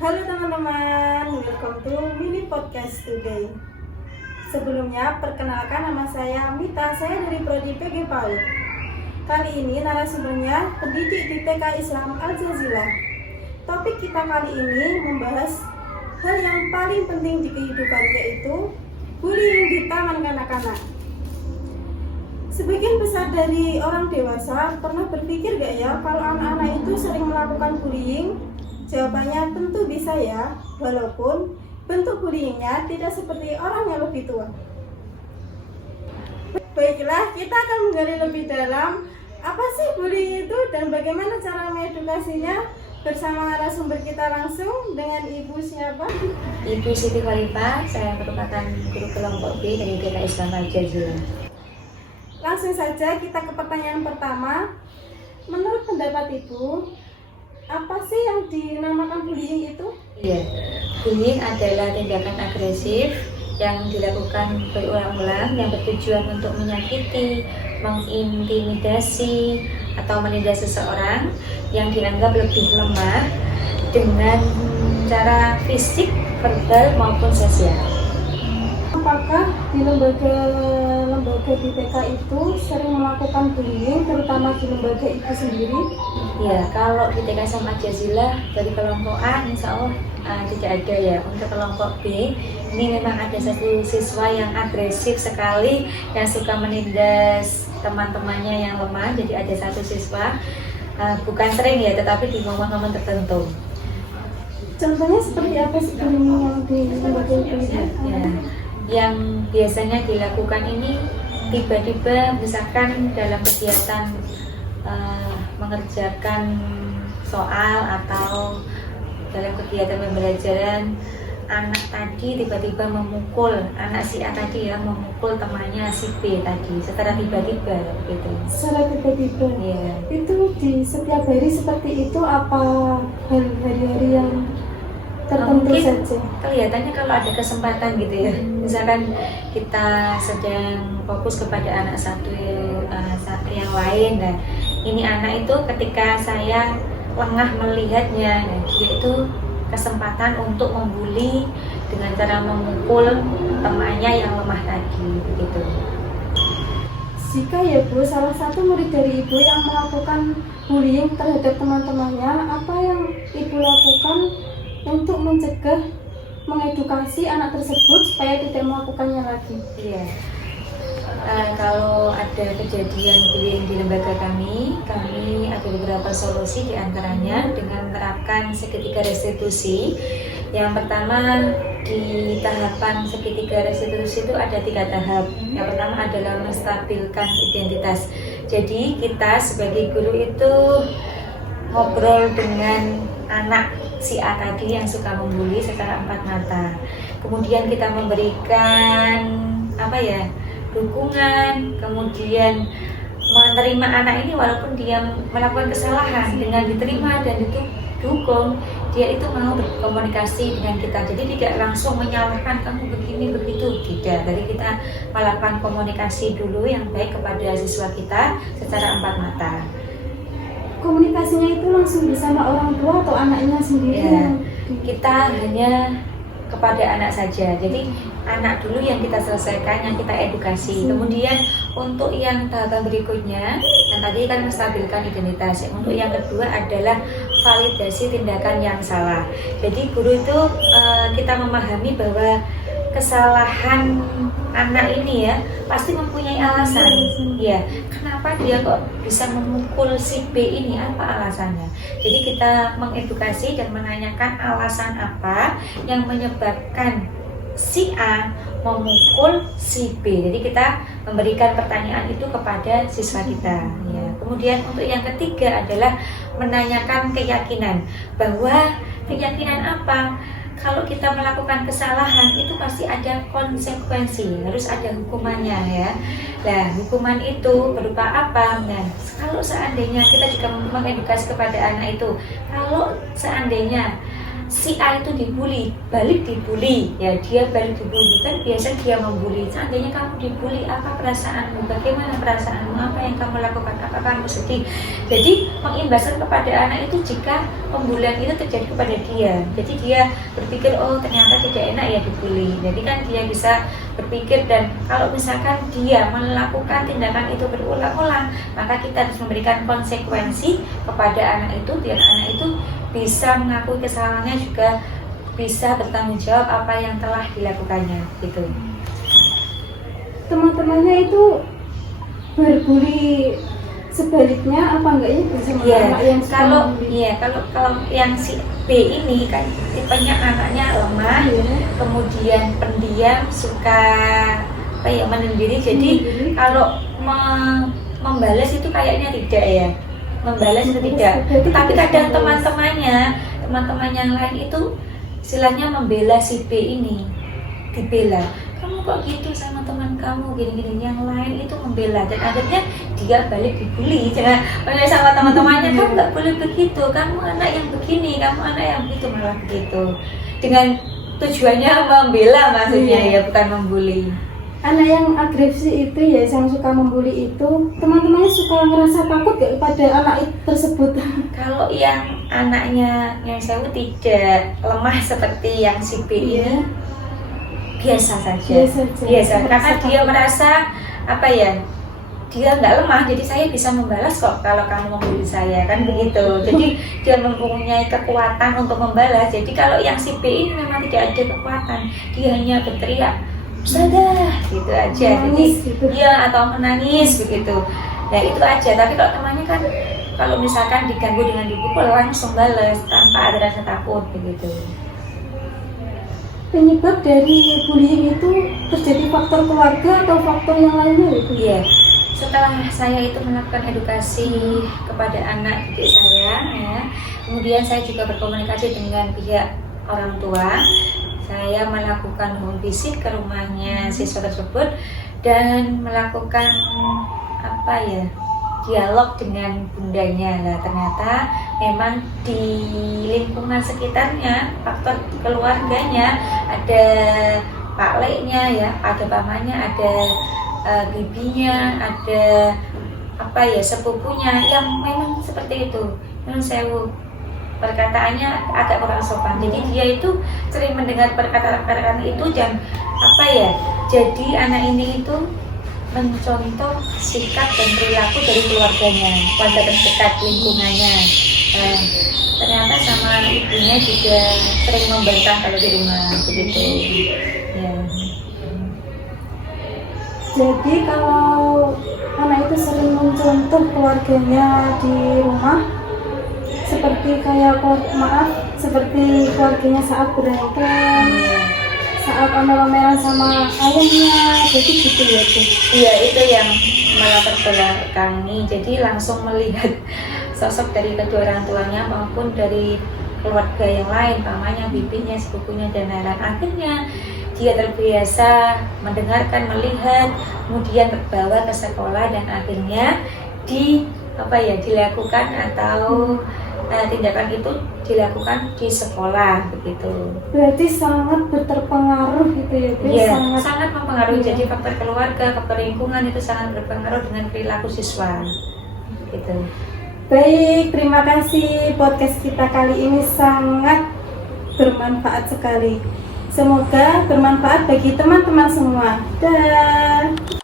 Halo teman-teman, welcome to mini podcast today. Sebelumnya, perkenalkan nama saya Mita, saya dari Prodi PG PAUD. Kali ini narasumbernya pendidik di TK Islam Al-Jazila. Topik kita kali ini membahas hal yang paling penting di kehidupan, yaitu bullying di taman kanak-kanak. Sebagian besar dari orang dewasa pernah berpikir gak ya kalau anak-anak itu sering melakukan bullying? Jawabannya tentu bisa ya, walaupun bentuk bullyingnya tidak seperti orang yang lebih tua. Baiklah, kita akan menggali lebih dalam apa sih bullying itu dan bagaimana cara mengedukasinya bersama narasumber kita langsung dengan Ibu siapa? Ibu Siti Khalifah, saya merupakan guru kelompok B dari TK Islam Al-Jazila. Langsung saja kita ke pertanyaan pertama. Menurut pendapat Ibu, apa sih yang dinamakan bullying itu? Iya, bullying adalah tindakan agresif yang dilakukan berulang-ulang yang bertujuan untuk menyakiti, mengintimidasi, atau menindas seseorang yang dianggap lebih lemah dengan cara fisik, verbal, maupun sosial. Apakah di lembaga di TK itu sering melakukan bullying, terutama di lembaga itu sendiri? Ya, kalau di TK Islam Al-Jazila dari kelompok A, insya Allah tidak ada ya. Untuk kelompok B, ini memang ada satu siswa yang agresif sekali, yang suka menindas teman-temannya yang lemah. Jadi ada satu siswa, bukan sering ya, tetapi di momen-momen tertentu. Contohnya seperti apa sih bullying yang di lembaga itu? Ya, yang biasanya dilakukan ini tiba-tiba misalkan dalam kegiatan mengerjakan soal atau dalam kegiatan pembelajaran, anak tadi tiba-tiba memukul, anak si A tadi ya, memukul temannya si B tadi secara tiba-tiba gitu. Secara tiba-tiba? Iya. Itu di setiap hari seperti itu apa hari-hari yang tertentu Mungkin saja? kelihatannya kalau ada kesempatan gitu ya, misalkan kita sedang fokus kepada anak satu yang lain, nah ini anak itu ketika saya lengah melihatnya, yaitu kesempatan untuk membuli dengan cara memukul temannya yang lemah tadi begitu. Jika ya Bu, salah satu murid dari Ibu yang melakukan bullying terhadap teman-temannya, apa yang Ibu lakukan untuk mencegah, mengedukasi anak tersebut supaya tidak melakukannya lagi? Iya. Kalau ada kejadian bullying di lembaga kami ada beberapa solusi, diantaranya dengan menerapkan seketika restitusi. Yang pertama, di tahapan seketika restitusi itu ada 3 tahap. Yang pertama adalah menstabilkan identitas. Jadi kita sebagai guru itu ngobrol dengan anak si A tadi yang suka membuli secara 4 mata. Kemudian kita memberikan dukungan, kemudian menerima anak ini walaupun dia melakukan kesalahan, dengan diterima dan didukung, dia itu mau berkomunikasi dengan kita. Jadi tidak langsung menyalahkan kamu begini begitu, tidak. Jadi kita melakukan komunikasi dulu yang baik kepada siswa kita secara 4 mata. Komunikasinya itu langsung bersama orang tua atau anaknya sendiri? Ya, kita hanya kepada anak saja. Jadi anak dulu yang kita selesaikan, yang kita edukasi. Kemudian untuk yang tahapan berikutnya, yang tadi kan menstabilkan identitas. Untuk yang kedua adalah validasi tindakan yang salah. Jadi guru itu kita memahami bahwa kesalahan anak ini ya pasti mempunyai alasan. Ya, kenapa dia kok bisa memukul si B ini, apa alasannya? Jadi kita mengedukasi dan menanyakan alasan apa yang menyebabkan si A memukul si B. Jadi kita memberikan pertanyaan itu kepada siswa kita. Ya. Kemudian untuk yang ketiga adalah menanyakan keyakinan, bahwa keyakinan apa? Kalau kita melakukan kesalahan itu pasti ada konsekuensi, harus ada hukumannya ya. Nah, hukuman itu berupa apa? Nah, kalau seandainya kita juga mengedukasi kepada anak itu, kalau seandainya si A itu dibully, balik dibully, ya dia balik dibully, kan biasa dia membuli. Seandainya kamu dibully, apa perasaanmu, bagaimana perasaanmu, apa yang kamu lakukan, apa kamu sedih. Jadi mengimbaskan kepada anak itu jika pembulian itu terjadi kepada dia. Jadi dia berpikir, oh ternyata tidak enak ya dibully. Jadi kan dia bisa berpikir, dan kalau misalkan dia melakukan tindakan itu berulang-ulang, maka kita harus memberikan konsekuensi kepada anak itu biar anak itu bisa mengakui kesalahannya, juga bisa bertanggung jawab apa yang telah dilakukannya gitu. Teman-temannya itu berbuli sebaliknya apa enggak ya sama anak yang suka membuli? Kalau yang si B ini kan tipenya anaknya lemah, kemudian pendiam, suka menyendiri. Jadi kalau membalas itu kayaknya tidak ya, membalas itu tidak. Tapi kadang teman-teman yang lain itu istilahnya membela si B ini, dibela. Kamu kok gitu sama teman kamu, gini-gini. Yang lain itu membela, dan akhirnya dia balik dibully. Jangan sama teman-temannya, kamu nggak boleh begitu, kamu anak yang begini, kamu anak yang begitu, malah begitu. Dengan tujuannya membela maksudnya, ya bukan membuli. Anak yang agresif itu ya, yang suka membuli itu, teman-temannya suka merasa takut gak pada anak tersebut? Kalau yang anaknya yang saya tidak lemah seperti yang si B ini, biasa saja. Karena dia merasa dia nggak lemah, jadi saya bisa membalas kok kalau kamu membuli saya, kan begitu. Jadi dia mempunyai kekuatan untuk membalas. Jadi kalau yang si B ini memang tidak ada kekuatan, dia hanya berteriak sudah gitu aja, menangis, jadi gitu. ya, atau menangis begitu. Nah itu aja. Tapi kalau temannya kan, kalau misalkan diganggu dengan dipukul, langsung balas tanpa ada rasa takut begitu. Penyebab dari bullying itu terjadi faktor keluarga atau faktor yang lainnya itu? Iya. Setelah saya itu melakukan edukasi kepada anak didik saya, ya, kemudian saya juga berkomunikasi dengan pihak orang tua. Saya melakukan home visit ke rumahnya siswa tersebut dan melakukan dialog dengan bundanya. Nah, ternyata memang di lingkungan sekitarnya, faktor keluarganya, ada Pak Leknya ya, ada pamannya, ada bibinya, ada sepupunya yang memang seperti itu. Memang sewu, perkataannya agak kurang sopan. Jadi dia itu sering mendengar perkataan itu, dan jadi anak ini itu mencontoh sikap dan perilaku dari keluarganya, keluarga terdekat, lingkungannya. Ternyata sama ibunya juga sering membantah kalau di rumah begitu. Ya. Jadi kalau anak itu sering mencontoh keluarganya di rumah, seperti seperti keluarganya saat berantem, saat omel-omelan sama ayahnya, jadi gitu ya tuh. Iya, itu yang melatar belakangi. Jadi langsung melihat sosok dari kedua orang tuanya maupun dari keluarga yang lain, pamannya, bibinya, sepupunya, dan lain-lain. Akhirnya dia terbiasa mendengarkan, melihat, kemudian terbawa ke sekolah, dan akhirnya dilakukan atau tindakan itu dilakukan di sekolah begitu. Berarti sangat berpengaruh gitu ya, Iya, sangat mempengaruhi. Jadi faktor keluarga, faktor lingkungan itu sangat berpengaruh dengan perilaku siswa gitu. Baik, terima kasih. Podcast kita kali ini sangat bermanfaat sekali. Semoga bermanfaat bagi teman-teman semua. Dah.